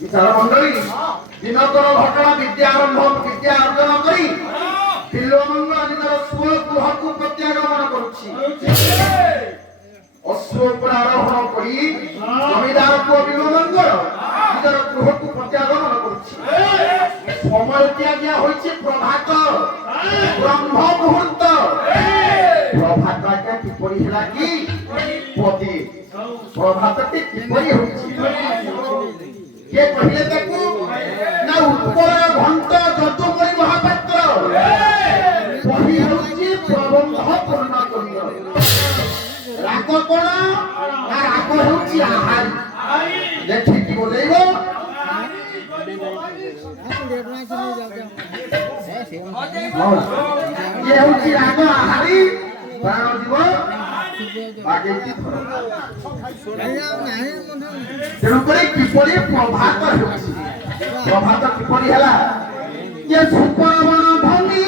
ବିଚାର ମଣ୍ଡଳୀ ଦିନକର ଘଟଣା ବିଦ୍ୟା ଅର୍ଜନ କରି ବିଲ୍ୱମଙ୍ଗଳ ନିଜର ସ୍ୱଗୃହକୁ ପ୍ରତ୍ୟାଗମନ କରୁଛି। ଅଶ୍ଵ ଉପରେ ଆରୋହଣ କରି ଜମିଦାର ପୁଅ ବିଲ୍ୱମଙ୍ଗଳ ନିଜର ଗୃହକୁ ପ୍ରତ୍ୟାଗମନ କରୁଛି। ସମୟଟି ଆଜ୍ଞା ହୋଇଛି ପ୍ରଭାତ ବ୍ରହ୍ମ ମୁହୂର୍ତ୍ତ। ପ୍ରଭାତ ଆଜ୍ଞା କିପରି ହେଲା କି ପଦୀ ପ୍ରଭାତଟି କିପରି ହେଉଛି କିଏ କହିଲେ ତାକୁ ନା ଉତ୍କଳ ଘଣ୍ଟ ଯଦୁମଣି ମହାପାତ୍ର ବହି ହେଉଛି ପ୍ରବନ୍ଧ ପୂର୍ଣ୍ଣ କରି। ରାଗ କଣ ନା ରାଗ ହେଉଛି ଆହାରି ଦେଖିକି ବୋଲେଇବ ଇଏ ହେଉଛି ରାଗ ଆହାରି ପ୍ରାଣ ଯିବ ବାଗେଇକି ତେଣୁକରି କିପରି ପ୍ରଭାତ ହେଉଛି ପ୍ରଭାତ କିପରି ହେଲା କିଏ ସୁପରବଣ ଧନୀ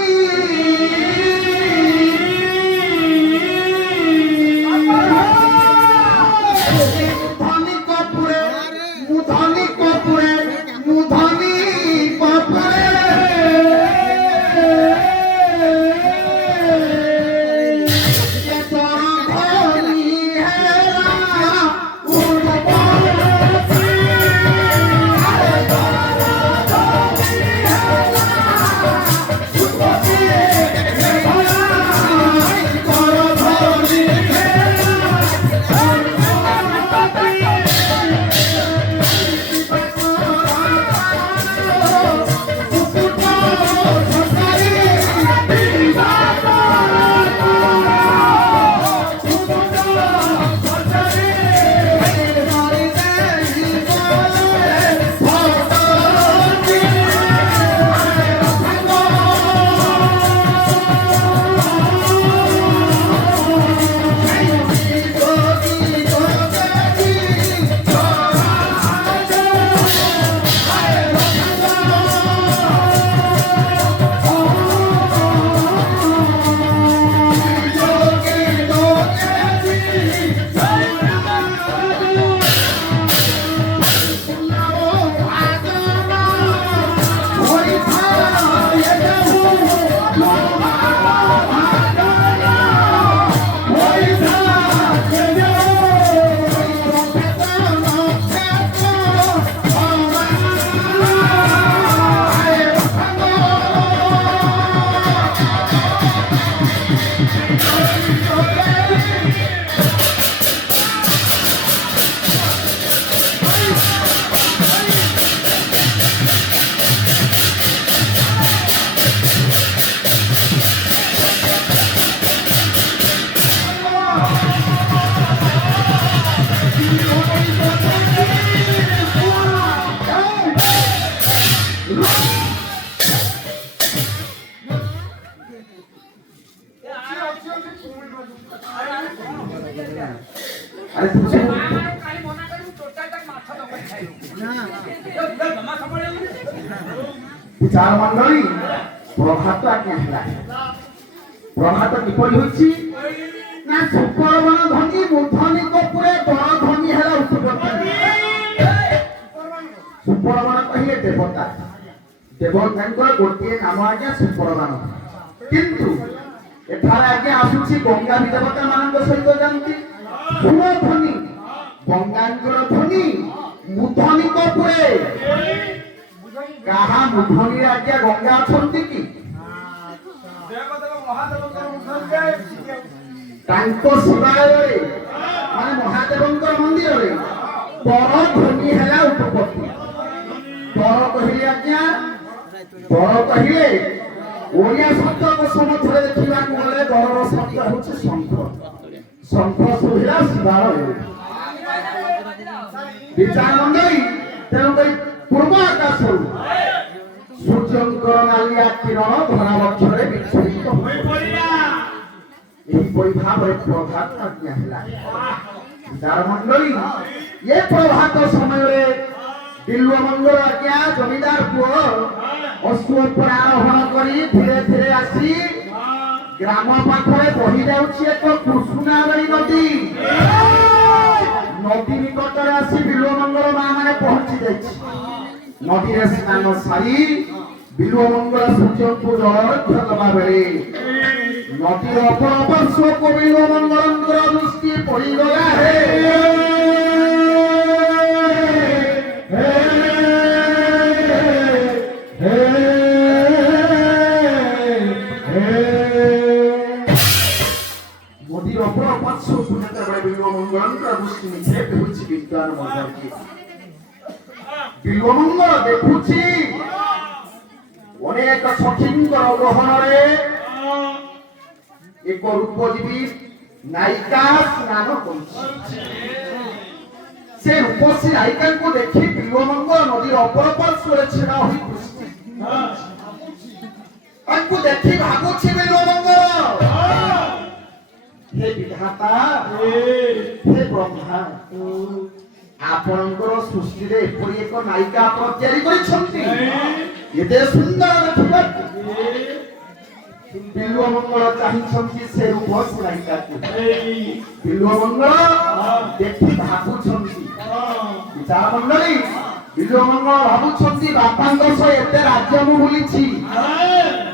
विचार मंडली प्रभात आज्ञा प्रभात किपरि होइछि ना सुपरबण धनी मूर्धनी पुरे बड़ धनी हेला उत्पत्ति। सुपरबण कहिले देवता देवतांकर गोटे नाम आज्ञा सुपरबण किंतु एठारे आज्ञा आसुछि गंगा देवता मानक सहित जानती सुर धनी गंगांकर धनी मूर्धनी पुरे कहा मुठनी आज्ञा गंगा अछंती की तांको शिवालय रे माने महादेवंकर मंदिर रे बड़ धनी हैला उपपत्ति। बड़ कहिले आज्ञा बड़ कहिले ओडिया शब्द को समझरे देखिबा को गले बड़र शब्द होछि शंख शंख सुहिला शिवालय विचार मंडली तेणु करी पूर्व आकाश सूर्यंकर नालिया किरण धरा मध्यरे विच्छेदित होई पड़िला एही भाବରେ प्रभात आज्ञा ହେଲା। विचार मंडली ये प्रभात समय रे बिल्वमंगल आज्ञा जमीदार पुओ अश्व पर आरोहण करी धीरे धीरे आसी ग्राम पाखरे बही जाउछि एक कृष्णावली नदी नदी निकटरे आसी बिल्वमंगल मां माने पहुंची जाइछि। ନଦୀରେ ସ୍ନାନ ସାରି ବିଲୁଅ ମଙ୍ଗଳ ସୂର୍ଯ୍ୟଙ୍କୁ ଜଳରକ୍ଷା ଦେବା ବେଳେ ନଦୀର ଅପର ପାର୍ଶ୍ୱକୁ ବିଲୁଅ ମଙ୍ଗଳଙ୍କର ଦୃଷ୍ଟି ପଡ଼ିଗଲା। নদীর অপর পার্শ্বକୁ ଯେତେବେଳେ ବିଲୁଅ ମଙ୍ଗଳଙ୍କର ଦୃଷ୍ଟି ନିକ୍ଷେପ ହେଉଛି ବିଦ୍ୱାନ ମଙ୍ଗଳକୁ ବିଲୁଅ ମଙ୍ଗଳ ଦେଖୁଛି অনেক সখীঙ্কর গহণরে এক রূপজীবী নায়িকা স্নান করছে। সে রূপসী নায়িকাকে দেখি বিলুমঙ্গল নদীর অপর পার্শ্বরে ছিড়া হয়ে বসছে। তাকে দেখি ভাবুছি বিলুমঙ্গল, হে বিধাতা, হে ব্রহ্মা, ଆପଣଙ୍କର ସୃଷ୍ଟିରେ ଏପରି ଏକ ନାୟିକା ଆପଣ ତିଆରି କରିଛନ୍ତି। ଏତେ ସୁନ୍ଦର ଦେଖିବାକୁ ବିଲୁଅ ମଙ୍ଗଳ ଚାହିଁଛନ୍ତି ସେ ରୂପସୀ ନାୟିକାକୁ। ବିଲୁଅ ମଙ୍ଗଳ ଦେଖି ଭାବୁଛନ୍ତି, ବିଚାର ମଣ୍ଡଳୀ ବିଲୁଅ ମଙ୍ଗଳ ଭାବୁଛନ୍ତି ବାପାଙ୍କ ସହ ଏତେ ରାଜ୍ୟ ମୁଁ ବୁଲିଛି,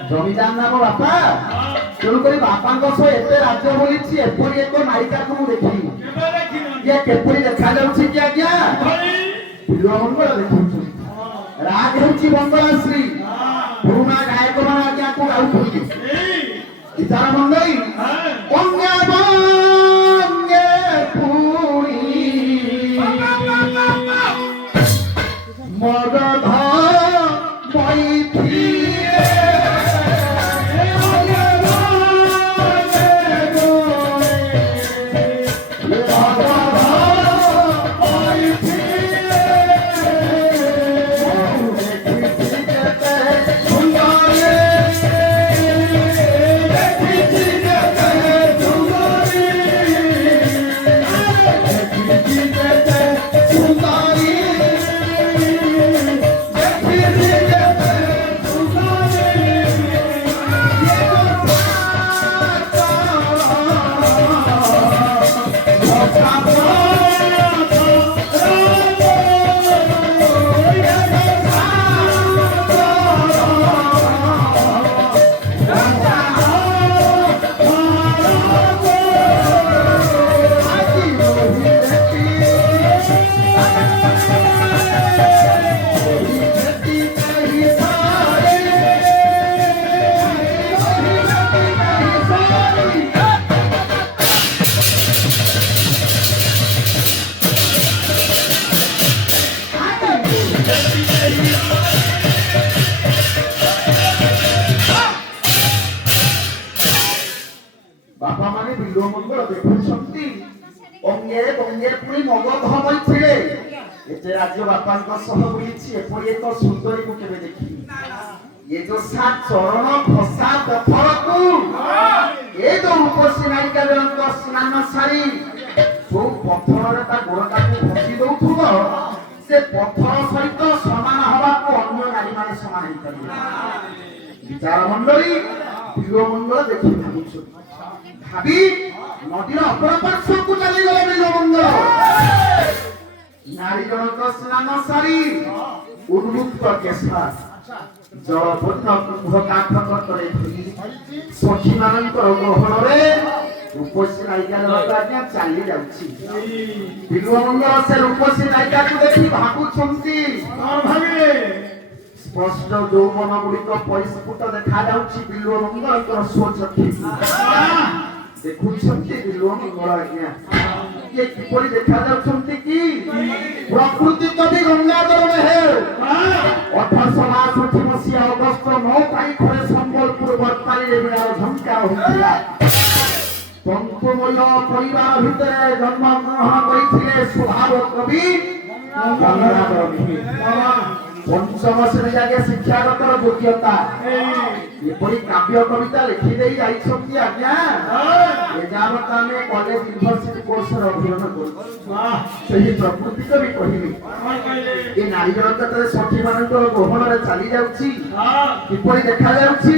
ଜମିଦାର ନାମ ବାପା, ତେଣୁକରି ବାପାଙ୍କ ସହ ଏତେ ରାଜ୍ୟ ବୁଲିଛି, ଏପରି ଏକ ନାୟିକାକୁ ମୁଁ ଦେଖିନି। ये केपरी देखा जाउछि कि आज्ञा बिलुआ मंगल देखुछि राग होछि मंगलश्री पुरुना गायक मान आज्ञा को गाउछि विचार मंगई कन्या बंगे पुरी मगध बैठी बापा माने बिलुआ मंगल देखुछंती अंगे बंगे पुणी मगध होइथिले एते राज्य बापांक सह बुलिछि एपरि एक सुंदरी को केबे देखि ये जो सात चरण फसा पत्थरकू ए जो रूपसी नायिका जंक स्नान सारी जो पत्थररे ता गोड़टा को फसी दउथुबो से पत्थर सहित समान हवा को अन्य नारी माने समान हेइ करिवे विचार मंडली बिलुआ मंगल देखि भाबुछु भाबी नदीर अपर पार्श्वକୁ चली गले बिलुआ मंगल नारी जनक स्नान सारी उन्मुक्त केशा जलपूर्ण कुंभ काठ करे धरी सखी मानकर गहणरे रूपसी नायिका आज्ञा चली जाउछि बिलुआ मंगल से रूपसी नायिका को देखि भाबुछंती भाबी स्पष्ट यौवन गुड़िक परिस्फुट देखा जाउछि बिलुआ मंगल स्वचक्षु देखुछंती बिलुआ मंगल आज्ञा ये किपरि देखा जाउछंती कि प्रकृति कवि गंगाधर मेहेर 1862 मसीहा अगस्त 9 तारिख रे संबलपुर बरपाली रे बिरार झंकार होइला तंतुमय परिवार भितरे जन्म ग्रहण करिथिले स्वभाव कवि गंगाधर मेहेर पंचम श्रेणी जाके शिक्षागत योग्यता एपरी काव्य कविता लिखि देई आइछंती आज्ञा ए जाबत आमे कॉलेज यूनिवर्सिटी कोर्स रे अध्ययन करू सेही प्रकृति कवि कहिबी ए नारी जगतरे सखी मानकर गहण रे चली जाउछि किपरि देखा जाउछि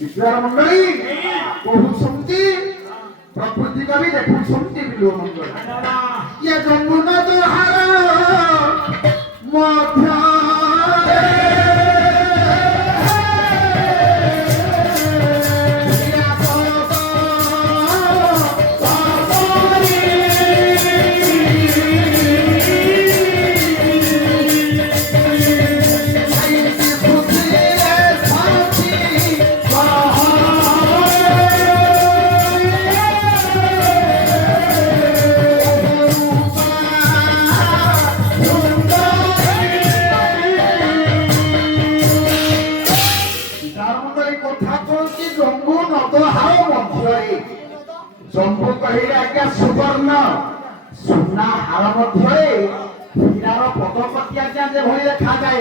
विचार मंडली कहउछंती प्रकृति कवि देखुछंती बिलुआ मंगल ये जमुना दोहार मध्य ତାର ମଧ୍ୟରେ ହୀରାର ପଦକଟି ଆଜ୍ଞା ଯେଭଳି ଦେଖାଯାଏ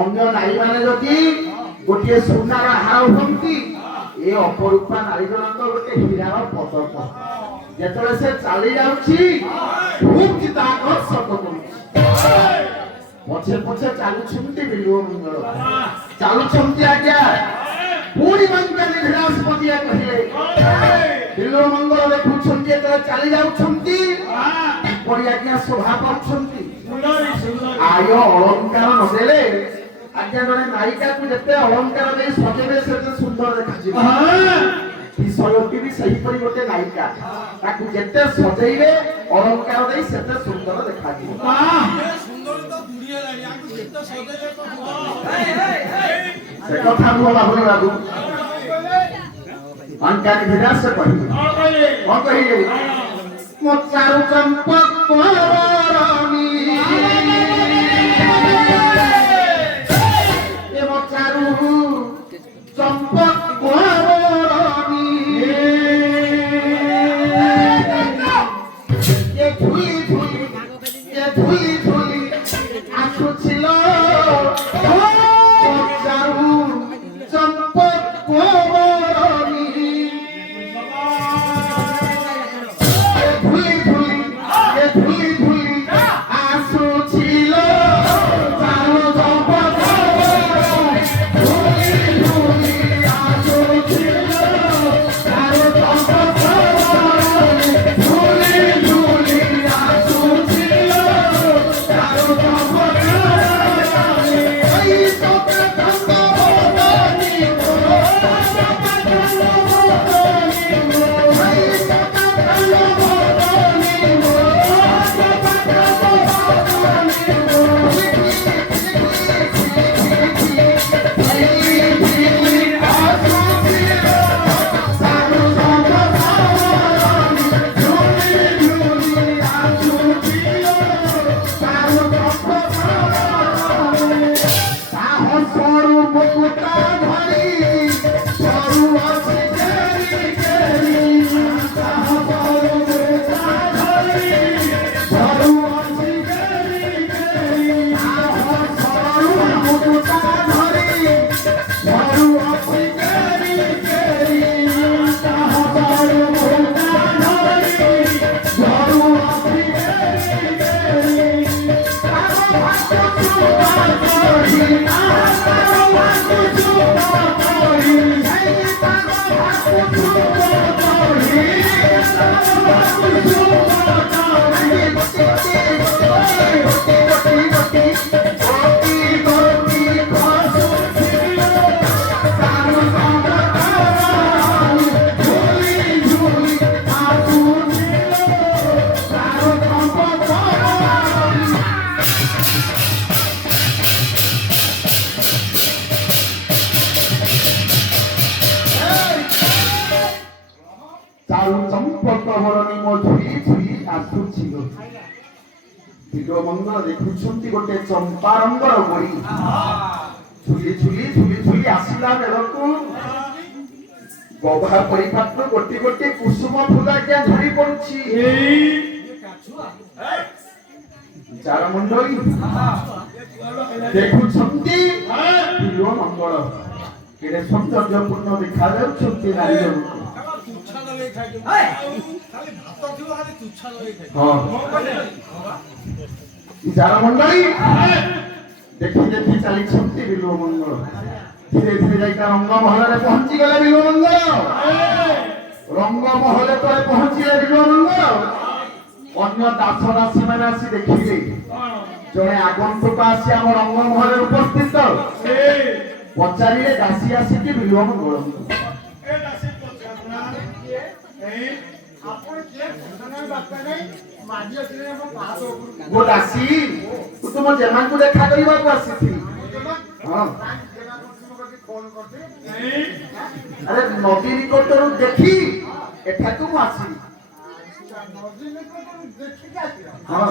ଅନ୍ୟ ନାରୀମାନେ ଯଦି ଗୋଟିଏ ସୁନାର ହାର ହୁଅନ୍ତି ଏ ଅପରୂପା ନାରୀ ଜଣକ ଗୋଟେ ହୀରାର ପଦକ ଯେତେବେଳେ ସେ ଚାଲି ଯାଉଛି ଖୁବ୍ ଚିତ୍ତାକର୍ଷକ କରୁଛି ପଛେ ପଛେ ଚାଲୁଛନ୍ତି ବିଲୁଅ ମଙ୍ଗଳ ଚାଲୁଛନ୍ତି ଆଜ୍ଞା ପୁଣି ମଙ୍ଗଳୀ ବିଳାସପତିଆ କହିଲେ ବିଲୁଅ ମଙ୍ଗଳ ଦେଖୁଛନ୍ତି ଯେତେବେଳେ ଚାଲି ଯାଉଛନ୍ତି କିପରି ଆଜ୍ଞା ଶୋଭା ପାଉଛନ୍ତି ଆୟ ଅଳଙ୍କାର ନଦେଲେ ଆଜ୍ଞା ଜଣେ ନାୟିକାକୁ ଯେତେ ଅଳଙ୍କାର ଦେଇ ସଜେଇବେ ସେତେ ସୁନ୍ଦର ଦେଖାଯିବ ବିଷୟଟି ବି ସେହିପରି ଗୋଟେ ନାୟିକା ତାକୁ ଯେତେ ସଜେଇବେ ଅଳଙ୍କାର ଦେଇ ସେତେ ସୁନ୍ଦର ଦେଖାଯିବ ସେ କଥା ନୁହଁ ବାବୁନି ବାବୁ ଅଙ୍କାରୀ ବିରାସ କହିଲେ କଣ କହିଲେ ମୋ ଚାରୁ ଚମ୍ପକ ଦେଖୁଛନ୍ତି ଗୋଟେ ଚମ୍ପା ରଙ୍ଗର ଗୋଡ଼ି ଝୁଲି ଝୁଲି ଝୁଲି ଝୁଲି ଆସିଲା ବେଳକୁ ଗଭା ପରିପାତ୍ର ଗୋଟି ଗୋଟି କୁସୁମ ଫୁଲ ଆଜ୍ଞା ଝଡ଼ି ପଡୁଛି ଚାର ମଣ୍ଡଳୀ ଦେଖୁଛନ୍ତି ବିଲୁଅ ମଙ୍ଗଳ କେଡ଼େ ସୌନ୍ଦର୍ଯ୍ୟପୂର୍ଣ୍ଣ ଦେଖାଯାଉଛନ୍ତି ନାରୀ ଜଣକ যারা মন্ডলী দেখি দেখি চালিছন্তি বিলুଅ মঙ্গল ধীরে ধীরে যাই রঙ্গমহলে পৌঁছি গলে বিলুଅ মঙ্গল রঙ্গমহলে তলে পৌঁছিলে বিলুଅ মঙ্গল অন্য দাস দাসী মানে আসি দেখিলে জনে আগন্তুক আসি আমার রঙ্গমহলে উপস্থিত পচারিলে দাসী আসিকি বিলুଅ মঙ্গল वो दासी तू तुम जेमान को देखा करिबा को आसीथि हां अरे नदी निकटरू देखी एठा तू आसी नदी निकटरू देखि के आसी हां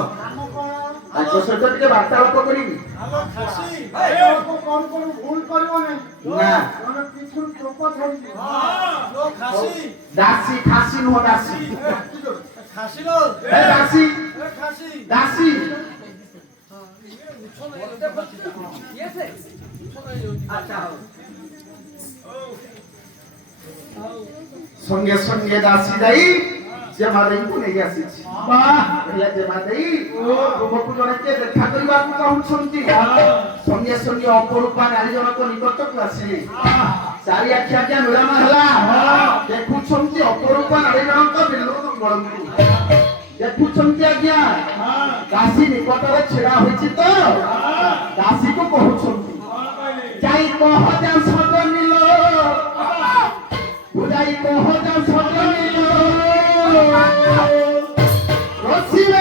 आज सहित टिके वार्तालाप करिबी हेलो खासी को कोन कोन भूल करबो नै ना कोन किछु चोप थई हां लो खासी दासी खासी नो दासी খাসিলো এ দাসী খাসি দাসী আচ্ছা সঙ্গে সঙ্গে দাসী যাই ଜେମାଦେଈଙ୍କୁ ନେଇ ଆସିଛି ହେଲେ ଜେମାଦେଈ ତୁମକୁ ଜଣେ କିଏ ଦେଖା କରିବାକୁ ଚାହୁଁଛନ୍ତି ସଙ୍ଗେ ସଙ୍ଗେ ଅପରୂପା ନାରୀ ଜଣକ ନିକଟକୁ ଆସିଲେ ଚାରି ଆଖି ଆଜ୍ଞା ମିଳନ ହେଲା ଦେଖୁଛନ୍ତି ଅପରୂପା ନାରୀ ଜଣକ ବିଲ୍ୱମଙ୍ଗଳଙ୍କୁ ଦେଖୁଛନ୍ତି ଆଜ୍ଞା ଦାସୀ ନିକଟରେ ଛିଡା ହୋଇଛି ତ ଦାସୀକୁ କହୁଛନ୍ତି ଯାଇ କହ